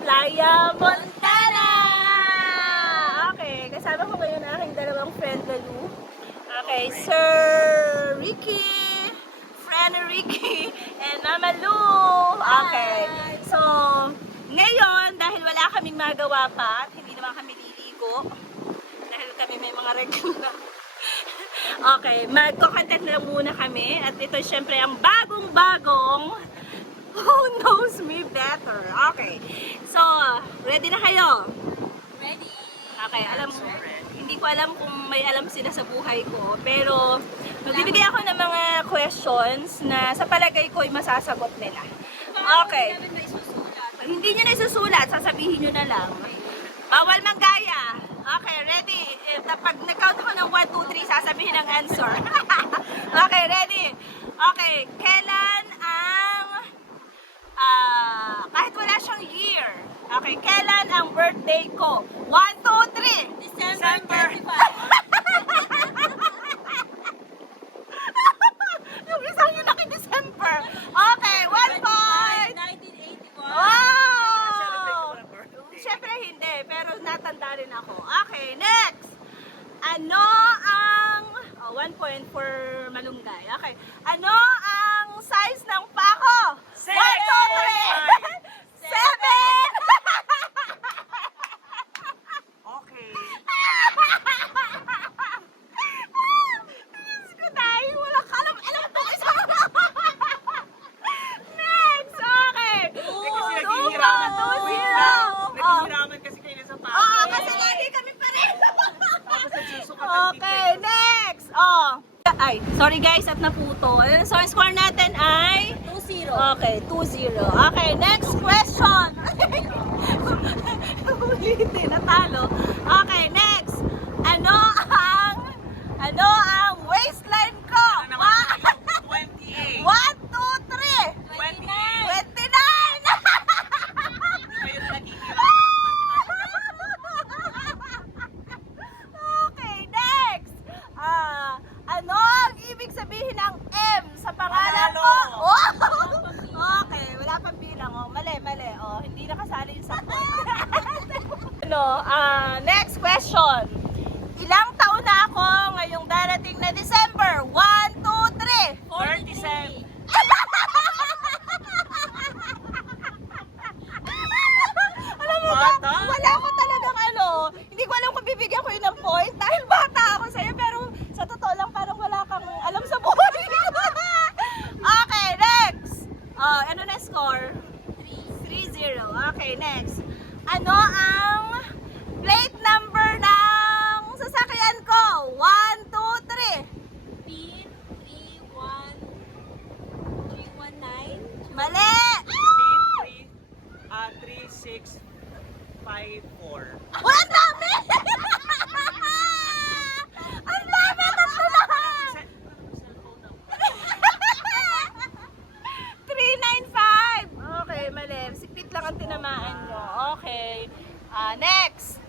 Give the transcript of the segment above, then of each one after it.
Playa Montana! Okay, kasama ko ngayon ang aking dalawang friend Lalu. Okay, Sir Ricky, friend Ricky, and Mama Lu. Okay, so ngayon, dahil wala kaming magawa pa at hindi naman kami liligo, dahil kami may mga regula. Okay, magko-content lang muna kami at ito syempre ang bagong-bagong Who Knows Me Better. Okay, so ready na kayo? Ready? Okay, hindi ko alam kung may alam sila sa buhay ko, pero magbibigay ako ng mga questions na sa palagay ko ay masasagot nila. Okay. Hindi nyo na isusulat, sasabihin nyo na lang. Bawal manggaya. Okay, ready? Pag nag-count ako ng 1, 2, 3, sasabihin ang answer. Okay, ready? Okay, kailan ang, kahit wala siyang year, okay, kailan ang birthday ko? 1, 2, 3! December 25. Yung isang yun naki-December. Okay, 1 point! 1981. Wow! Siyempre hindi, pero natanda rin ako. Okay, next! Ano ang... 1 point for malunggay. Okay. Ano ang size ng pako? 1, 2, 3! 7! Okay. Diyos ko tayo, wala ka alam ko isa. Next! Okay! Kasi naghihiraman. Naghihiraman kasi kayo sa pako. Oo, kasi lagi kami pareho. Tapos nagsusukat ng Okay, next! Oh. Ay, sorry guys at naputo. So, ang score natin ay... 2-0. Okay, 2-0. Okay, next question. Ulitin, natalo. Okay, next. Ano ang waistline ko? 28. 1, 2, 3. 29. 29. Kayo na naghihiraman. Okay, next. Ano ang ibig sabihin ng M sa pangalan ko? Manalo. Oh! Okay, wala pang bilang. Oh, mali. Oh, hindi nakasali yung sakto. Next question. Ilang taon na ako ngayong darating na December? 1, 2, 3. 37. Alam mo ba, Bata? wala ako talagang hindi ko alam kung bibigyan ko yun ng point dahil bata ako sa'yo, pero sa totoo lang parang wala kang alam sa buhay. Okay, next. Ano na score? 3-0. Okay, next. Ano ang plate number ng sasakyan ko? 1, 2, 3. P31319. Mali! 3654. Ang dami! Ang dami! Tatlo lang! 395! Okay, mali. Sipit lang ang tinamaan nyo. Okay. Next.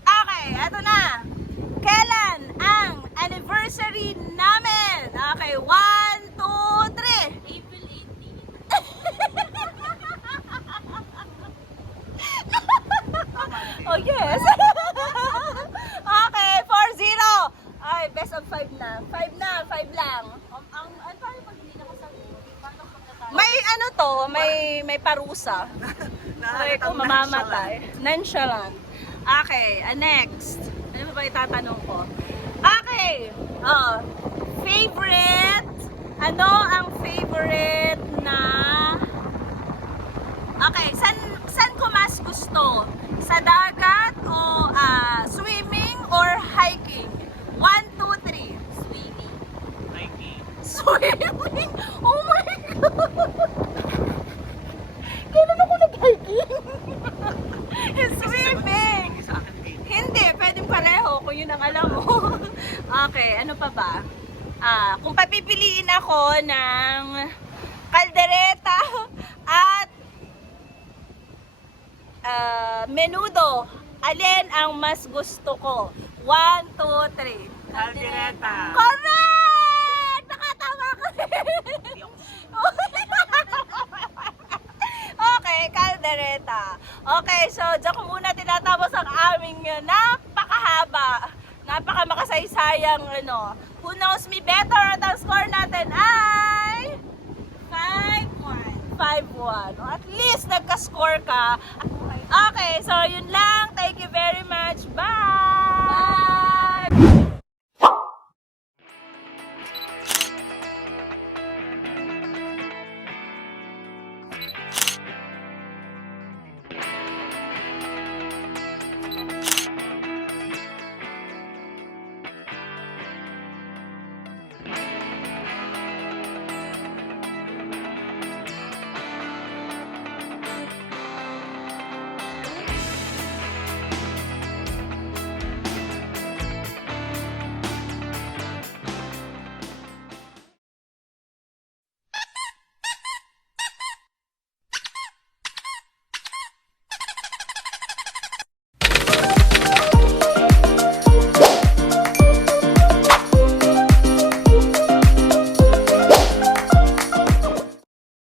Okay, eto na. Kailan ang anniversary namin? Okay, 1, 2, 3. April 18. Oh, yes. Okay, 4-0. Ay, best of 5 na. 5 lang. Ano paano pag hindi nakasagot? Paano pagkatalo? May parusa. Sorry ko, mamamatay. Nonchalant. Okay, next. Ano ba itatanong ko? Okay. Favorite. Ano ang favorite na... Okay, saan ko mas gusto? Sa dagat o swimming or hiking? 1, 2, 3. Swimming. 90. Swimming? Oh my God! Kailan ako nag-hiking? Swimming! Sa akin, 80. Hindi, pwedeng pareho kung yun ang alam mo. Okay, ano pa ba? Kung papipiliin ako ng kaldereta at menudo, alin ang mas gusto ko? 1, 2, 3. Caldereta. Correct! Nakatama ko rin. Okay, kaldereta. Okay, so dyan ko muna tinatapos ang aming napakahaba, napaka-makasaysayang Who Knows Me Better at ang score natin ay 5-1. 5-1. O, at least nagka-score ka. Okay, so yun lang. Thank you very much. Bye!